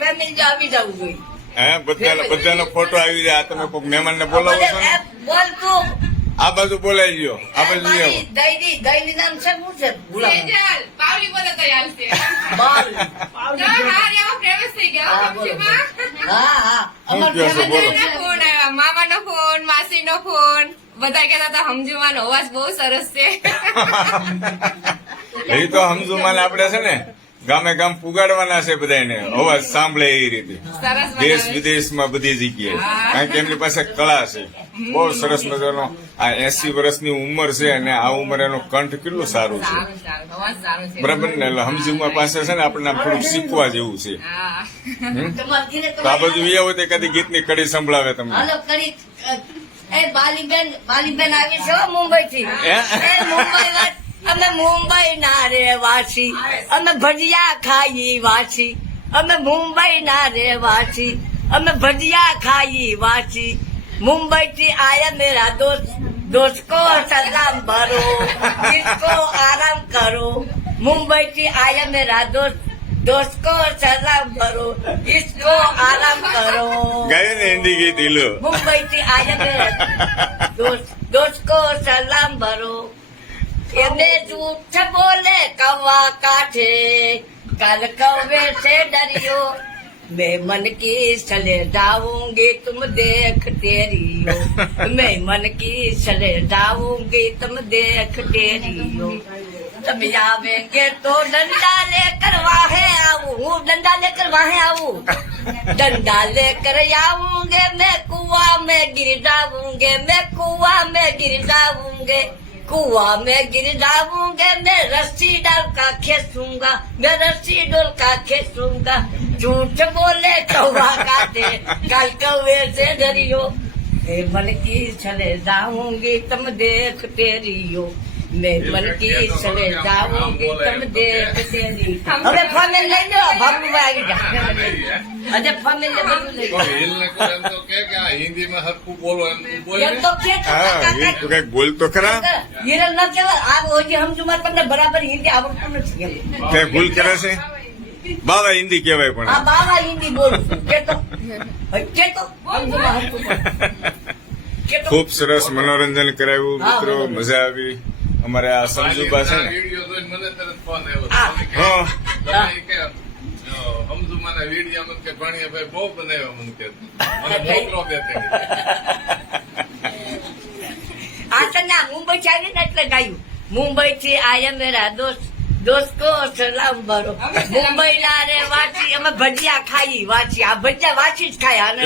Family આવી જવું જોઈએ. હે બધાનો ફોટો આવી જાય. આ તમે કોઈક મહેમાન ને બોલાવો છો ને? બોલ તું. આ બાજુ બોલાવી ગયો. આ બાજુ લઈ આવો. દઈની નામ છે શું છે? પાવલી બોલે તો ચાલશે. બાલ. જો હા એવો પ્રેમસ થઈ ગયો હા, સમજીમાં. હા હા અમાર શું કહો છો? બોલો. બધાના ફોન આવ્યા, મામાનો ફોન, માસીનો ફોન. બધા કહેતા હતા હમજુમાનો અવાજ બહુ સરસ છે. એ તો હમઝુમાને આપણે છે ને ગામે ગામ પુગાડવાના છે બધાને અવાજ સાંભળે એ રીતે. સરસ દેશ બનાવે. વિદેશમાં બધી જગ્યાએ. કારણ કે એમની પાસે કળા છે. બહુ સરસ મજાનો. આ 80 વર્ષની ઉંમર છે અને આ ઉંમર એનો કંઠ કેટલું સારું છે. સારું સારું અવાજ સારું છે. બરાબર ને? એટલે હમઝુમા પાસે છે ને આપણને આમ થોડુંક શીખવા જેવું છે. હા. તમારે ઘરે તો આ બાજુ એ હોય તો કદી ગીતની કડી સંભળાવે તમને. હાલો કરી એ બાલીબેન આવી છે હો મુંબઈ થી. હે? મુંબઈ અમે મુંબઈ ના રહેવાસી, અમે ભજીયા ખાઈ વાસી, અમે મુંબઈ ના રહેવાસી, અમે ભજીયા ખાઈ વાસી. मुंबई થી आया मेरा दोस्त को सलाम भरो, इसको आराम करो. मुंबई થી आया मेरा दोस्त को सलाम भरो, इसको आराम करो. ગાયું ને હિન્દી ગીત ઈલો. मुंबई થી आया मेरा दोस्त को सलाम भरो. એને झूठ बोले कौवा काठे, कल कौवे से डरियो. मैं मन की चले जाऊंगी तुम देखते रहियो. मैं मन की चले जाऊंगी तुम देखते रहियो. तब आवेंगे तो डंडा लेकर वाहे आऊं, હું डंडा लेकर वाहे आऊं. डंडा लेकर आऊंगे मैं कुआं में गिर जाऊंगे, मैं कुआं में गिर जाऊंगे. कुआं में गिर जाऊंगे मैं रस्सी डाल का खींचूंगा, मैं रस्सी डाल का खींचूंगा. झूठ बोले कौवा काटे, कल कौवे से डरियो. मैं मन की चले जाऊंगी तुम देखते रहियो. मैं मन की चले जाऊंगी तुम देखते रहियो. હવે ફોર્મેલ લઈ લો, ભાગુભાઈ આવી જા. અજે ફોર્મેલ લે બધું લઈ લો. હિન્દીમાં હરખું બોલો એમ બોલે એમ તો કે હા એ તો કઈક બોલ તો ખરા. હિરલ ન કેવાય. આ ઓજી સમજુમાં તમને બરાબર હિન્દી આવડતું નથી એમ. કઈ ભૂલ કરે છે? બાવા હિન્દી કહેવાય આ પણ. બાવા હિન્દી બોલું છું. કે તો સમજુમાં હરખું બોલ. કે તો ખૂબ સરસ મનોરંજન કરાવ્યું હા, મિત્રો. બરોબર. મજા આવી. અમારે આ સમજુબા છે ને. વિડીયો જોઈને મને તરત ફોન આવ્યો. હા. હા તમે કે હમઝુમાના વિડીયો મને કે ભાણિયાભાઈ બહુ બનાવ્યો મને કે મને મોકલો દે તે. આ છે ને મુંબઈ થી આવી ને એટલે ગાયું. મુંબઈ થી આયા મેરા दोस्त को सलाम भरो. मुंबई ના રે વાચી અમે ભજીયા ખાઈ વાચી. આ ભજીયા વાચી જ ખાય. અને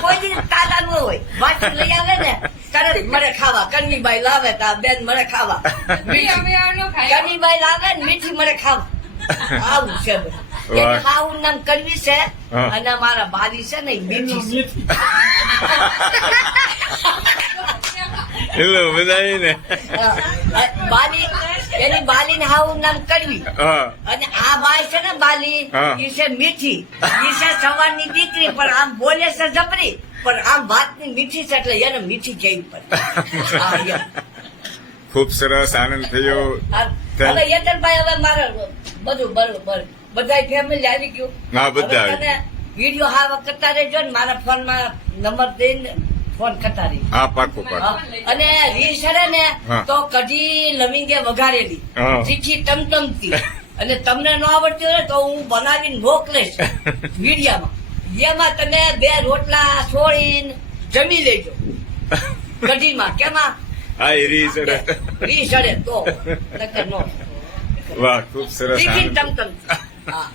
કોઈ દી તાલા ન હોય. વાચી લઈ આવે ને કરે મને ખાવા. કનવીબાઈ લાવે તા બેન મને ખાવા. અમે આનો ખાય. કનવીબાઈ લાવે ને મીઠી મને ખાવા. આવું છે બધું. વાહ. એનું ખાવું નામ કડવી છે હા. અને મારા બાલી છે ને ઈ મીઠી છે. એટલે બધા ને. બાલી એની બાલી ને હાવું નામ કડવી. હા અને આ બાઈ છે ને બાલી હા. ઈ છે મીઠી. ઈ છે સવારની દીકરી પણ આમ બોલે છે જબરી પણ આમ વાતની મીઠી છે એટલે એને મીઠી કહેવી પડે. હા, એમ. ખૂબ સરસ આનંદ થયો. હવે યતનભાઈ હવે મારે બધું બરોબર બધા ફેમિલી આવી ગયું. હા, બધા હવે તમે વિડીયો હા કરતા રહેજો ને મારા ફોનમાં નંબર દઈને ફોન કરતા રહી. હા પાકું પાકું. અને રીલ છે ને હા. તો કઢી લવિંગે વઘારેલી હા. તીખી ટમટમતી. અને તમને ન આવડતી હોય ને તો હું બનાવીને મોકલીશ વિડીયામાં. એમાં તમે 2 રોટલા છોડીને જમી લેજો કઢીમાં. કેમાં હા એ રી સર. રી સડે તો નકર નો. વાહ ખૂબ સરસ તીખી આનંદ. ટમટમતી. હા